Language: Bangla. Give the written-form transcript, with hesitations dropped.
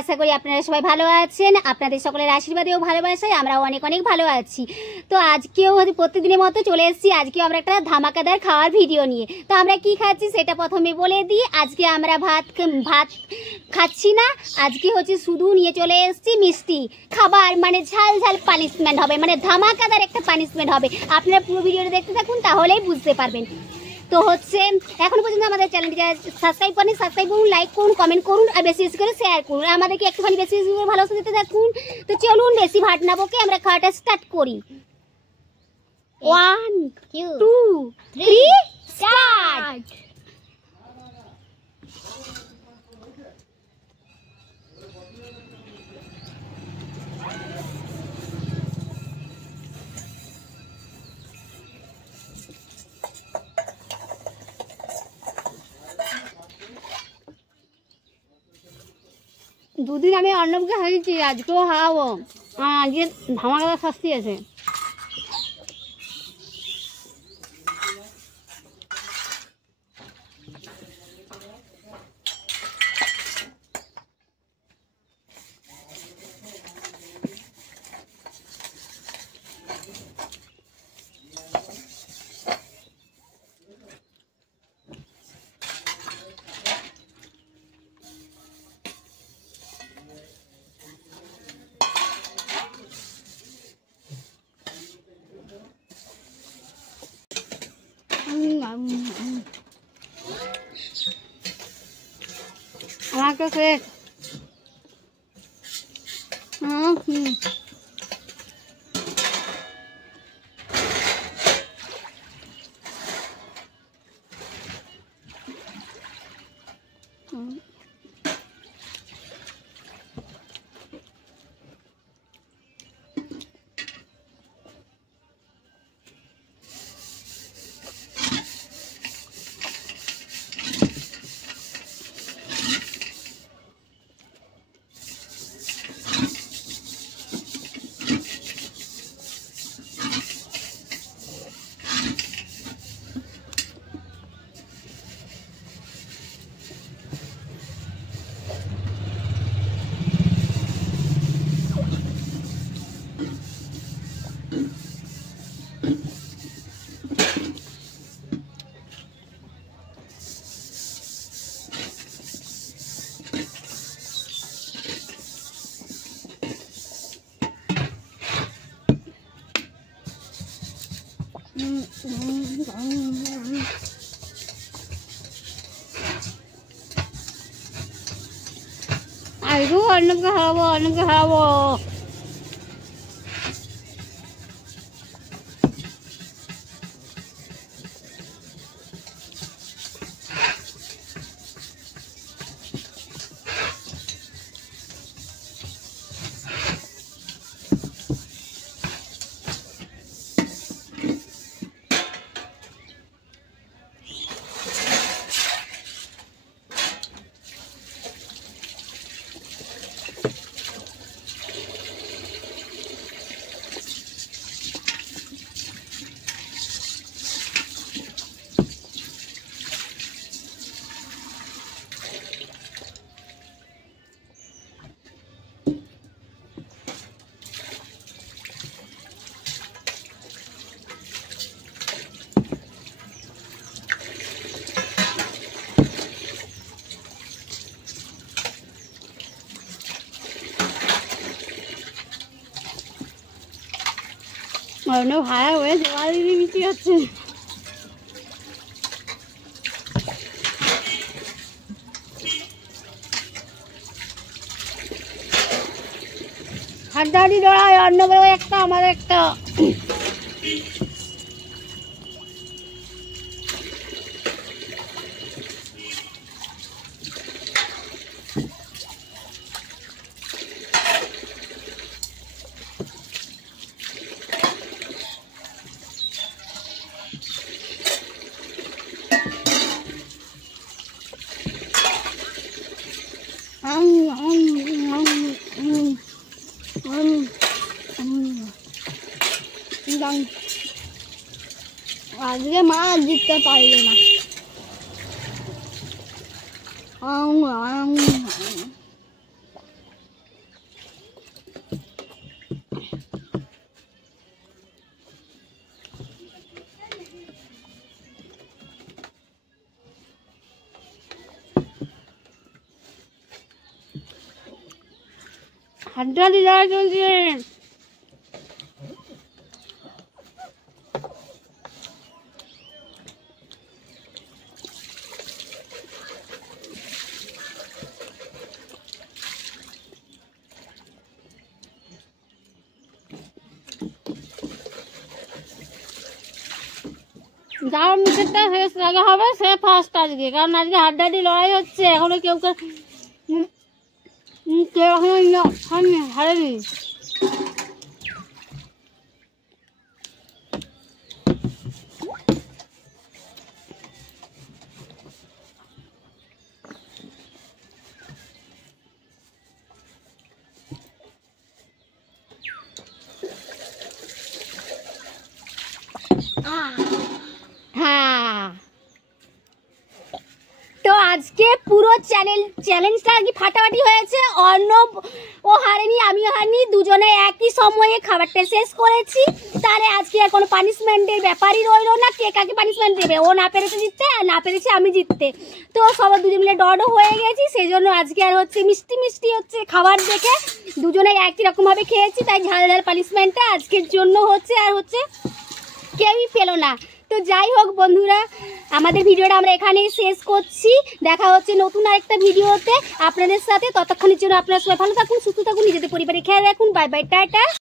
আশা করি আপনারা সবাই ভালো আছেন। আপনাদের সকলের আশীর্বাদে ও ভালোবাসায় আমরাও অনেক অনেক ভালো আছি। তো আজকেও প্রতিদিনের মতো চলে এসেছি। আজকেও আমরা একটা ধামাকাদার খাওয়ার ভিডিও নিয়ে। তো আমরা কি খাচ্ছি সেটা প্রথমে বলে দিই। আজকে আমরা ভাত খাচ্ছি না, আজকে হচ্ছে শুধু নিয়ে চলে এসেছি মিষ্টি খাবার, মানে ঝাল ঝাল পানিশমেন্ট হবে, মানে ধামাকাদার একটা পানিশমেন্ট হবে। আপনারা পুরো ভিডিওটা দেখতে থাকুন, তাহলেই বুঝতে পারবেন। তো হচ্ছে এখনো পর্যন্ত আমাদের চ্যানেলটি সাবস্ক্রাইব করেন, সাবস্ক্রাইব করুন, লাইক করুন, কমেন্ট করুন আর বেশি বেশি করে শেয়ার করুন। আমাদেরকে একটুখানি বেশি বেশি করে ভালোবাসা দিতে থাকুন। তো চলুন বেশি ভাট না বকে আমরা খাওয়াটা স্টার্ট করি। 1 2 3 স্টার্ট। দুদিন আমি অর্ণবকে হারিয়েছি, আজকেও হারাবো। আজকে ধামাকাদার শাস্তি আছে। আমার তো শেষ। আইগো অর্ণবকে হারাবো, অর্ণবকে হারাবো। অর্ণব হারা হয়ে জমা দিদি বিক্রি হচ্ছে। হাড্ডাহাড্ডি লড়াই, অর্ণবেরও একটা আমার একটা। আজকে মা জিততে পারবে না। হাড্ডাহাড্ডি লড়াই চলছে। যার মুখেরটা শেষ আগে হবে সে ফার্স্ট আজকে, কারণ আজকে হাড্ডাহাড্ডি লড়াই হচ্ছে। এখনো কেউ এখনো হারেনি। হ্যাঁ, তো আজকে পুরো চ্যালেঞ্জটা আর কি ফাটাফাটি হয়েছে। অর্ণব ও হারেনি, আমিও হারিনি, দুজনে একই সময়ে খাবারটা শেষ করেছি। তাহলে আজকে আর কোনো পানিশমেন্টের ব্যাপারই রইলো না, কে কাকে পানিশমেন্ট দেবে। ও না পেরেছে জিততে, আর না পেরেছে আমি জিততে। তো সবার দুজন মিলে ডডও হয়ে গেছি, সেই জন্য আজকে আর হচ্ছে মিষ্টি মিষ্টি হচ্ছে খাবার দেখে দুজনে একই রকমভাবে খেয়েছি, তাই ঝাল ঝাল পানিশমেন্টটা আজকের জন্য হচ্ছে। আর হচ্ছে কেউই পেলো না। তো যাই হোক বন্ধুরা, আমাদের ভিডিওটা আমরা এখানেই শেষ করছি। দেখা হচ্ছে নতুন আরেকটা ভিডিওতে আপনাদের সাথে। ততক্ষণের জন্য আপনারা সবাই ভালো থাকুন, সুস্থ থাকুন, নিজেদের পরিবারে খেয়াল রাখুন। Bye bye, tata.